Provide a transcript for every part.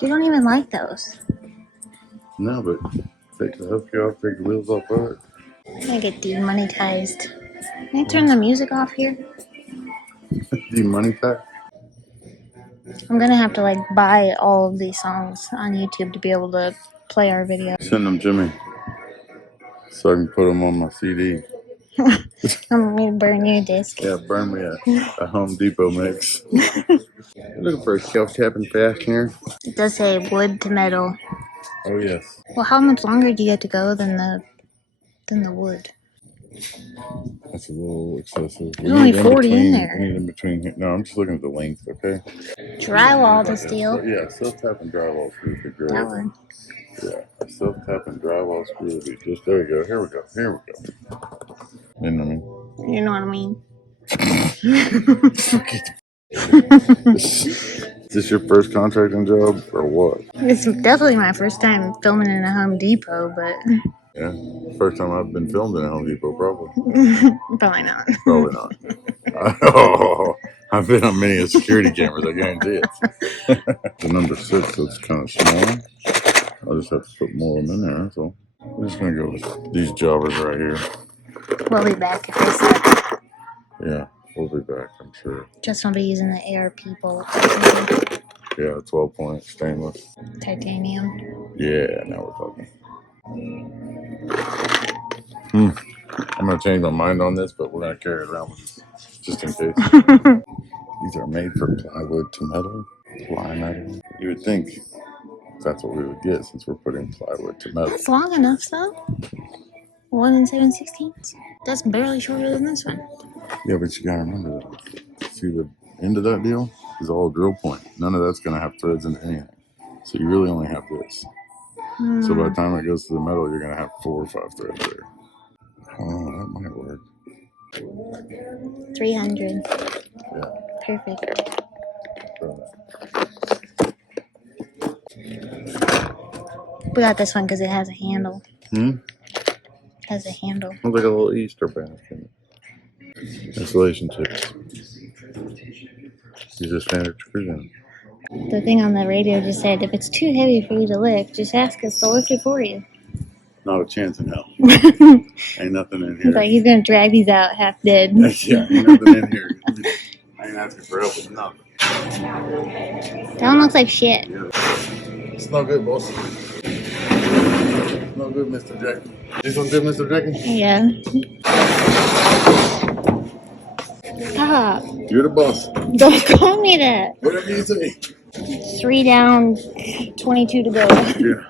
You don't even like those. No, but take the hook off, take the wheels off of it. I get demonetized. Can I turn the music off here? Demonetized? I'm gonna have to like buy all of these songs on YouTube to be able to play our video. Send them to me so I can put them on my CD. I'm gonna burn your disc. Yeah, burn me a Home Depot mix. Looking for a shelf tapping fastener. It does say wood to metal. Oh yes. Well, how much longer do you have to go than the wood? That's a little excessive. There's only 40 in there. We need in between here. No, I'm just looking at the length, okay? Drywall to steel. Yeah, self-tap and drywall screw would be great. That one. Yeah, self-tap and drywall screw would be just, there we go. Here we go. Here we go. You know what I mean? You know what I mean? Is this your first contracting job or what? It's definitely my first time filming in a Home Depot, but Yeah, first time I've been filmed in a Home Depot, probably. probably not. Probably not. Oh, I've been on many security cameras, I guarantee it. The number 6, so it's kind of small. I'll just have to put more of them in there, that's all. I'm just going to go with these jobbers right here. We'll be back if they suck. Yeah, we'll be back, I'm sure. Just won't be using the ARP bullet. Yeah, 12-point stainless. Titanium. Yeah, now we're talking. I'm going to change my mind on this, but we're going to carry it around with us just in case. These are made for plywood to metal. Ply metal. You would think that's what we would get since we're putting plywood to metal. It's long enough, though. 1 7/16. That's barely shorter than this one. Yeah, but you got to remember that. See, the end of that deal is all drill point. None of that's going to have threads into anything. So you really only have this. So by the time it goes to the metal, you're going to have 4 or 5 threads there. Oh, that might work. 300. Yeah. Perfect. We got this one because it has a handle. It has a handle. Looks like a little Easter basket. Installation tips. These are standard screws. The thing on the radio just said, if it's too heavy for you to lift, just ask us to lift it for you. Not a chance in hell. Ain't nothing in here. He's like, he's going to drag these out half dead. Yeah, ain't nothing in here. I ain't asking for help with nothing. That one looks like shit. Yeah. It's no good, boss. No good, Mr. Jack. This one good, Mr. Jack? Yeah. Stop. You're the boss. Don't call me that. Whatever you say. 3 down, 22 to go. Yeah.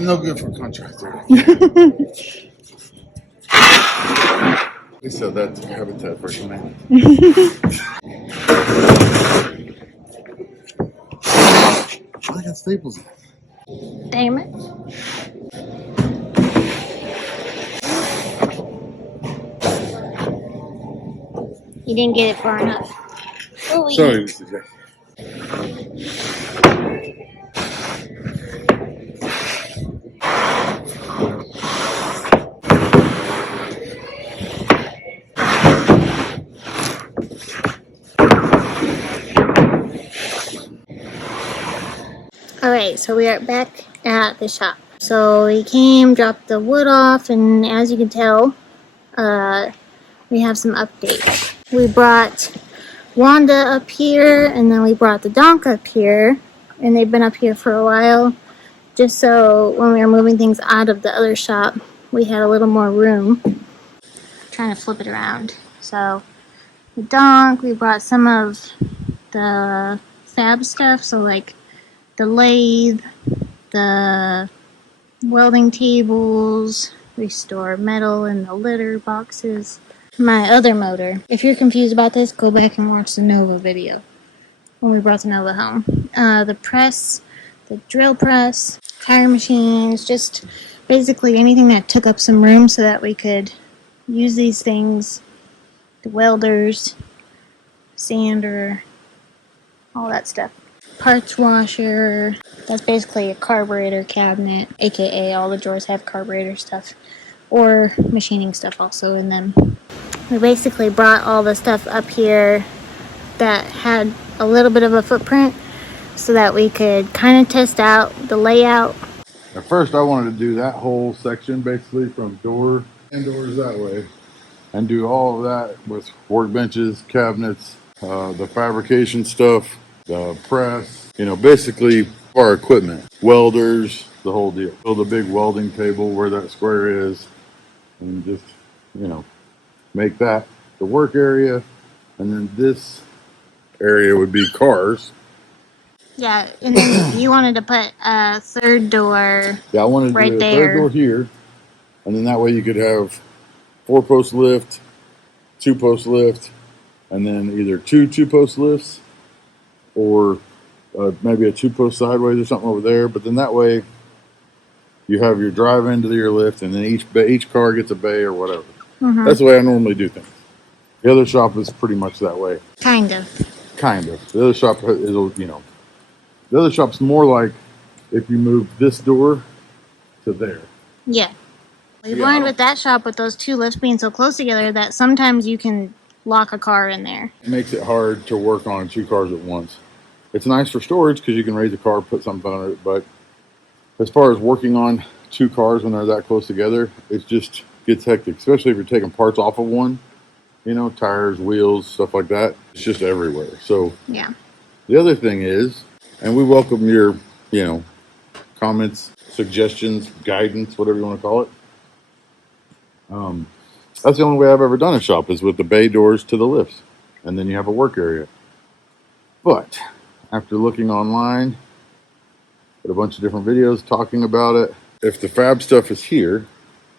No good for a contractor. We sell that to Habitat for Humanity. I got staples. Damn it. You didn't get it far enough. Oh, sorry, Mr. Jack. Alright, so we are back at the shop. So we came, dropped the wood off, and as you can tell, we have some updates. We brought Wanda up here, and then we brought the donk up here, and they've been up here for a while, just so when we were moving things out of the other shop, we had a little more room. I'm trying to flip it around. So, the donk, we brought some of the fab stuff, so like the lathe, the welding tables, we store metal in the litter boxes. My other motor. If you're confused about this, go back and watch the Nova video when we brought the Nova home. The press, the drill press, tire machines, just basically anything that took up some room so that we could use these things. The welders, sander, all that stuff. Parts washer, that's basically a carburetor cabinet, aka all the drawers have carburetor stuff or machining stuff also in them. We basically brought all the stuff up here that had a little bit of a footprint so that we could kind of test out the layout. At first, I wanted to do that whole section basically from door and doors that way and do all of that with workbenches, cabinets, the fabrication stuff, the press, basically our equipment, welders, the whole deal. Build a big welding table where that square is and just, make that the work area. And then this area would be cars. Yeah, and then you wanted to put a third door. Yeah, I wanted to right do a there. third door here. And then that way you could have 4-post lift, 2-post lift, and then either two 2-post lifts or maybe a 2-post sideways or something over there. But then that way you have your drive into your lift, and then each car gets a bay or whatever. Mm-hmm. That's the way I normally do things. The other shop is pretty much that way. Kind of. The other shop is, the other shop's more like if you move this door to there. Yeah. We've learned with that shop, with those two lifts being so close together, that sometimes you can lock a car in there. It makes it hard to work on 2 cars at once. It's nice for storage because you can raise a car, put something on it, but as far as working on 2 cars when they're that close together, it just gets hectic, especially if you're taking parts off of one, tires, wheels, stuff like that. It's just everywhere. So yeah. The other thing is, and we welcome your, comments, suggestions, guidance, whatever you want to call it. That's the only way I've ever done a shop is with the bay doors to the lifts, and then you have a work area. But after looking online at a bunch of different videos talking about it, if the fab stuff is here,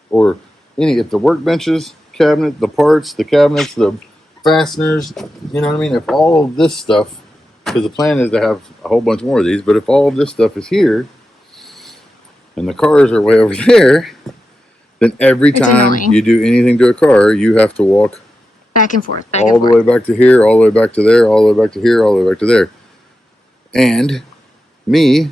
or if the workbenches, cabinet, the parts, the cabinets, the fasteners, if all of this stuff, because the plan is to have a whole bunch more of these, but if all of this stuff is here and the cars are way over there, then every time you do anything to a car, you have to walk back and forth, all the way back to here, all the way back to there, all the way back to here, all the way back to there. And me,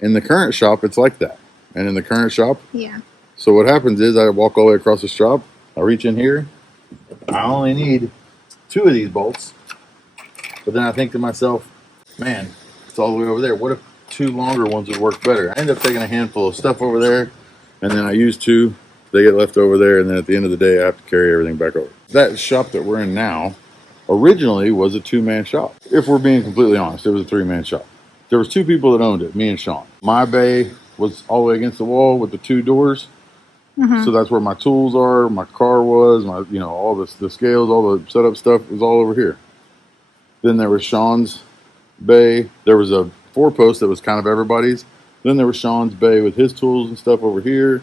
in the current shop, it's like that. And in the current shop, yeah. So what happens is I walk all the way across the shop, I reach in here, I only need 2 of these bolts. But then I think to myself, man, it's all the way over there. What if 2 longer ones would work better? I end up taking a handful of stuff over there, and then I use 2. They get left over there, and then at the end of the day, I have to carry everything back over. That shop that we're in now originally was a 2-man shop. If we're being completely honest, it was a 3-man shop. There was 2 people that owned it, me and Sean. My bay was all the way against the wall with the 2 doors. Mm-hmm. So that's where my tools are, my car was, all the scales, all the setup stuff was all over here. Then there was Sean's bay. There was a 4-post that was kind of everybody's. Then there was Sean's bay with his tools and stuff over here.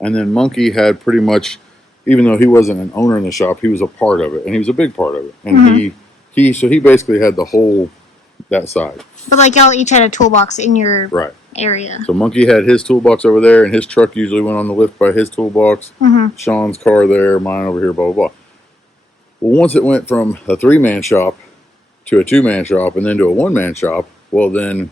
And then Monkey had pretty much, even though he wasn't an owner in the shop, he was a part of it, and he was a big part of it. And mm-hmm. he basically had the whole that side. But like y'all each had a toolbox in your area. So Monkey had his toolbox over there, and his truck usually went on the lift by his toolbox. Mm-hmm. Sean's car there, mine over here, blah, blah, blah. Well, once it went from a 3-man shop to a 2-man shop and then to a 1-man shop, well, then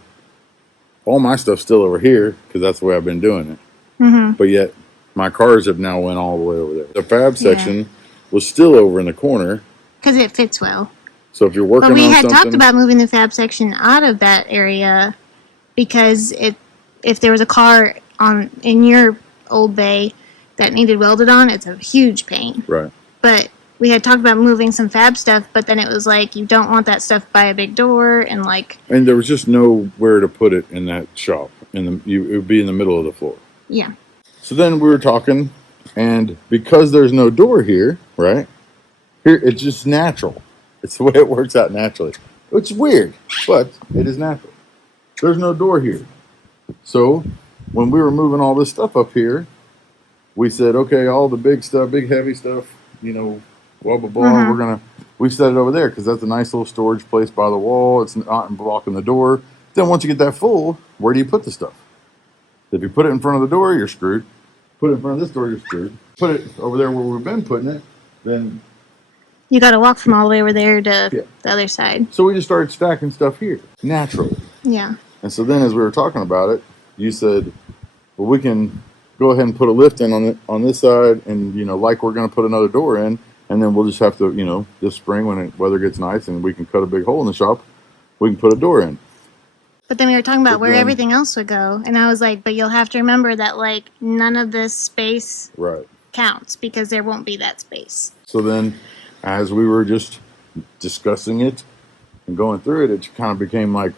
all my stuff's still over here because that's the way I've been doing it. Mm-hmm. But yet my cars have now went all the way over there. The fab section was still over in the corner. Because it fits well. So if you're working on something... But we had talked about moving the fab section out of that area because if there was a car in your old bay that needed welded on, it's a huge pain. Right. But we had talked about moving some fab stuff, but then it was like you don't want that stuff by a big door and like... And there was just nowhere to put it in that shop. It would be in the middle of the floor. Yeah. So then we were talking, and because there's no door here, right? Here, it's just natural. It's the way it works out naturally. Which is weird, but it is natural. There's no door here. So when we were moving all this stuff up here, we said, okay, all the big stuff, big heavy stuff, blah, blah, blah, mm-hmm. We set it over there because that's a nice little storage place by the wall. It's not blocking the door. Then once you get that full, where do you put the stuff? If you put it in front of the door, you're screwed. Put it in front of this door, you're screwed. Put it over there where we've been putting it, then... You got to walk from all the way over there to the other side. So we just started stacking stuff here, naturally. Yeah. And so then as we were talking about it, you said, well, we can go ahead and put a lift in on this side and, like we're going to put another door in, and then we'll just have to, you know, this spring when the weather gets nice and we can cut a big hole in the shop, we can put a door in. But then we were talking about But where then- everything else would go, and I was like, but you'll have to remember that like none of this space Right. counts because there won't be that space. So then, as we were just discussing it and going through it, it kind of became like,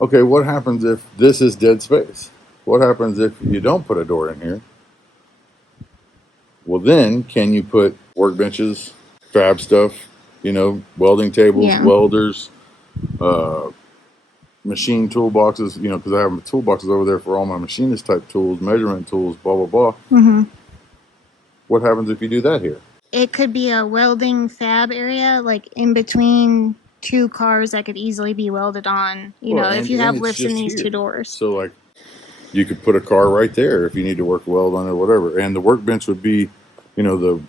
okay, what happens if this is dead space? What happens if you don't put a door in here? Well, then can you put workbenches, fab stuff, you know, welding tables, Yeah. welders, machine toolboxes, you know, because I have toolboxes over there for all my machinist type tools, measurement tools, blah, blah, blah. Mm-hmm. What happens if you do that here? It could be a welding fab area, like in between two cars that could easily be welded on. You know, if you have it's lifts in just these here. two doors. So, like, you could put a car right there if you need to work weld on it or whatever. And the workbench would be, you know,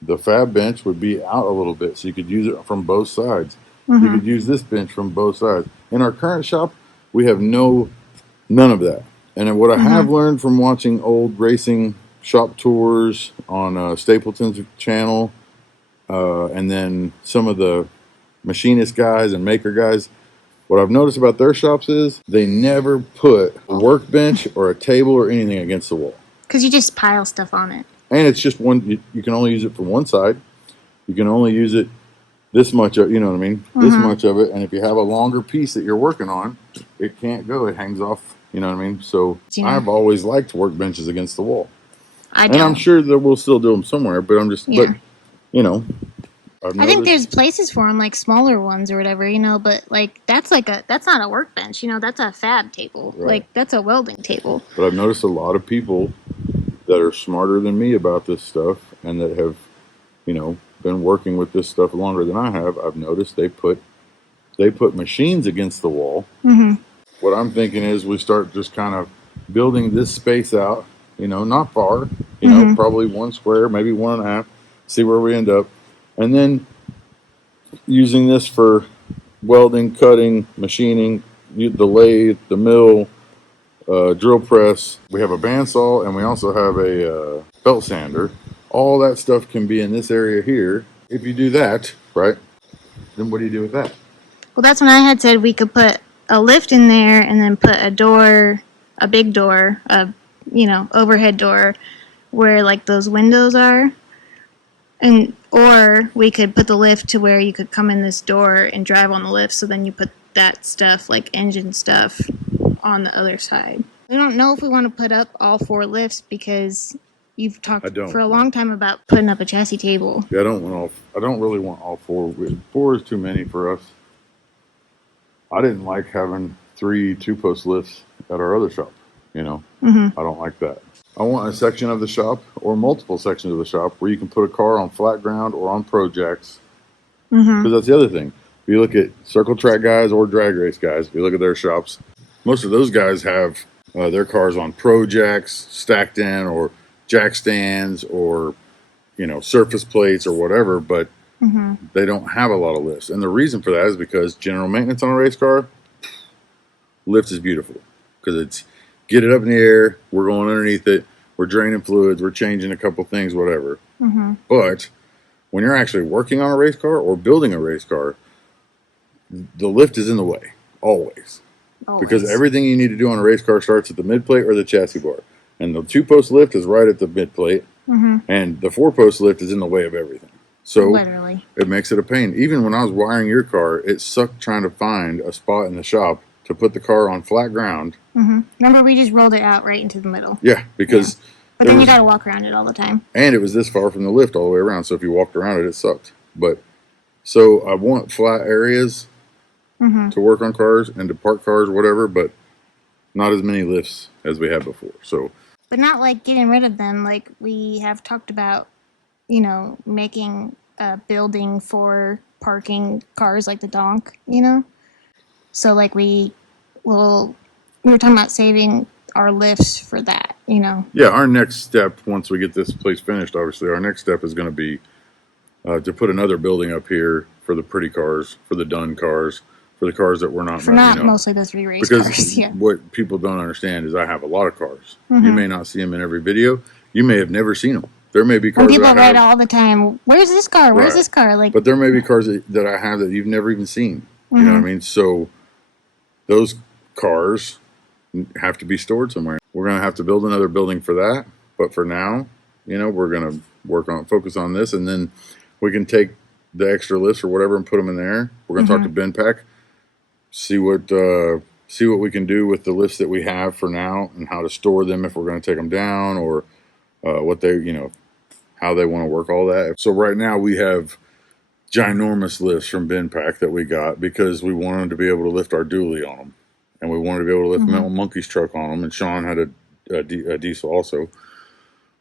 the fab bench would be out a little bit, so you could use it from both sides. Mm-hmm. You could use this bench from both sides. In our current shop, we have none of that. And then what I have learned from watching old racing shop tours on Stapleton's channel, and then some of the machinist guys and maker guys, what I've noticed about their shops is they never put a workbench or a table or anything against the wall. Because you just pile stuff on it. And it's just one, you can only use it from one side. You can only use it this much, you know what I mean? This much of it. And if you have a longer piece that you're working on, it can't go. It hangs off, you know what I mean? So I've always liked workbenches against the wall. And I'm sure that we'll still do them somewhere, but I'm just, but, you know. I think there's places for them, like smaller ones or whatever, you know, but like that's not a workbench, you know, that's a fab table. Right. Like that's a welding table. But I've noticed a lot of people that are smarter than me about this stuff and that have, you know, been working with this stuff longer than I have. I've noticed they put machines against the wall. Mm-hmm. What I'm thinking is we start just kind of building this space out, you know, not far, you know, probably 1 square, maybe 1.5, see where we end up. And then using this for welding, cutting, machining, the lathe, the mill, drill press. We have a bandsaw and we also have a belt sander. All that stuff can be in this area here. If you do that, right, then what do you do with that? Well, that's when I had said we could put a lift in there and then put a door, a big door, a, you know, overhead door where like those windows are. And or we could put the lift to where you could come in this door and drive on the lift, so then you put that stuff, like engine stuff, on the other side. We don't know if we want to put up all 4 lifts because you've talked for a long time about putting up a chassis table. Yeah, I don't really want all 4. 4 is too many for us. I didn't like having 3 2-post lifts at our other shop, you know. I don't like that. I want a section of the shop or multiple sections of the shop where you can put a car on flat ground or on pro jacks. Because that's the other thing. If you look at circle track guys or drag race guys, if you look at their shops, most of those guys have their cars on pro jacks stacked in, or jack stands, or, you know, surface plates or whatever, but they don't have a lot of lifts. And the reason for that is because general maintenance on a race car, lift is beautiful. Because it's get it up in the air, we're going underneath it, we're draining fluids, we're changing a couple things, whatever. But when you're actually working on a race car or building a race car, the lift is in the way, always. Because everything you need to do on a race car starts at the mid plate or the chassis bar. And the 2-post lift is right at the mid plate, and the 4-post lift is in the way of everything. So Literally. It makes it a pain. Even when I was wiring your car, it sucked trying to find a spot in the shop to put the car on flat ground. Remember, we just rolled it out right into the middle. Yeah, because... Yeah. But then you got to walk around it all the time. And it was this far from the lift all the way around, so if you walked around it, it sucked. But, so I want flat areas to work on cars and to park cars, whatever, but not as many lifts as we had before. So, but not like getting rid of them. Like we have talked about, you know, making a building for parking cars like the donk, you know? So like we were talking about saving our lifts for that, you know? Yeah, our next step, once we get this place finished, obviously, our next step is going to be to put another building up here for the pretty cars, for the done cars, for the cars that we're not... For not mostly the 3 race because cars, yeah. What people don't understand is I have a lot of cars. You may not see them in every video. You may have never seen them. there may be cars And people that I write have, all the time, where's this car? Where's right. this car? Like, But there may be cars that I have that you've never even seen. You know what I mean? So those cars have to be stored somewhere. We're going to have to build another building for that. But for now, you know, we're going to focus on this, and then we can take the extra lifts or whatever and put them in there. We're going to talk to Ben Peck, see what we can do with the lifts that we have for now, and how to store them if we're going to take them down, or what they, you know, how they want to work all that. So right now we have ginormous lifts from Ben Pack that we got because we wanted to be able to lift our dually on them, and we wanted to be able to lift Metal Monkey's truck on them. And Sean had a diesel also.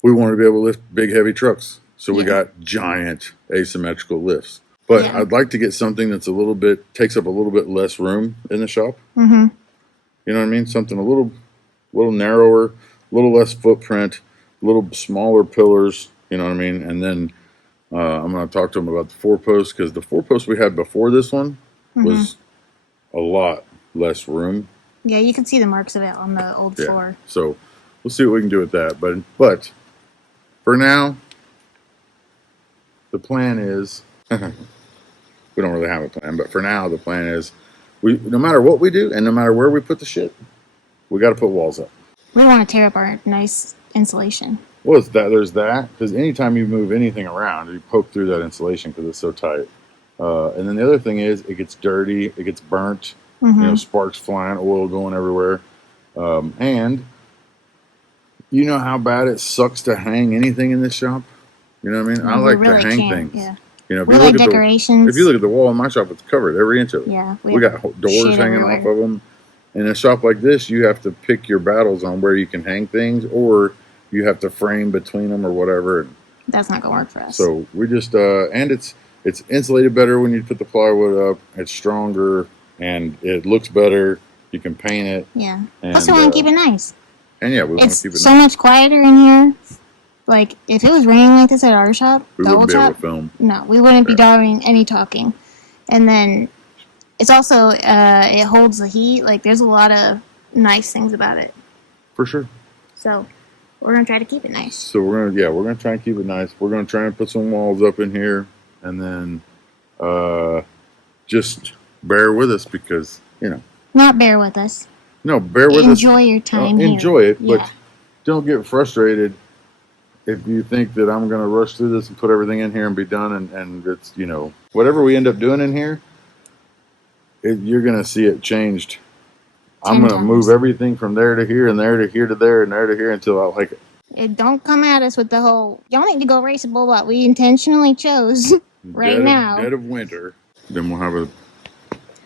We wanted to be able to lift big heavy trucks, so we got giant asymmetrical lifts. But I'd like to get something that's takes up a little bit less room in the shop. You know what I mean? Something a little narrower, a little less footprint, a little smaller pillars. You know what I mean? And then I'm going to talk to him about the 4-post, because the 4-post we had before this one was a lot less room. Yeah, you can see the marks of it on the old floor. So we'll see what we can do with that. But for now, the plan is we don't really have a plan, but for now the plan is no matter what we do and no matter where we put the shit, we got to put walls up. We don't want to tear up our nice insulation. Well, there's that, because anytime you move anything around, you poke through that insulation because it's so tight. And then the other thing is, it gets dirty, it gets burnt, you know, sparks flying, oil going everywhere. And you know how bad it sucks to hang anything in this shop? You know what I mean? I like to hang things. Yeah. You know, if We you like look at decorations. if you look at the wall in my shop, it's covered every inch of it. Yeah. We got doors hanging off of them. In a shop like this, you have to pick your battles on where you can hang things, or you have to frame between them or whatever. That's not gonna work for us. So we just and it's insulated better when you put the plywood up. It's stronger and it looks better. You can paint it. Yeah. And, plus, we want to keep it nice. And yeah, we want to keep it It's so nice. much quieter in here. Like, if it was raining like this at our shop, We the wouldn't old be able shop, to film. no, we wouldn't be doing any talking. And then it's also it holds the heat. Like, there's a lot of nice things about it. For sure. So we're gonna try to keep it nice. So we're gonna try and keep it nice. We're gonna try and put some walls up in here, and then just bear with us, because you know. Not bear with us. No, bear with us. Enjoy your time here. Enjoy it, Yeah. but don't get frustrated if you think that I'm going to rush through this and put everything in here and be done, and it's, you know, whatever we end up doing in here, you're going to see it changed. I'm going to move everything from there to here, and there to here to there, and there to here until I like it. Don't come at us with the whole, y'all need to go race a bull. We intentionally chose Dead of winter. Then we'll have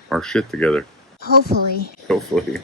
our shit together. Hopefully. Hopefully.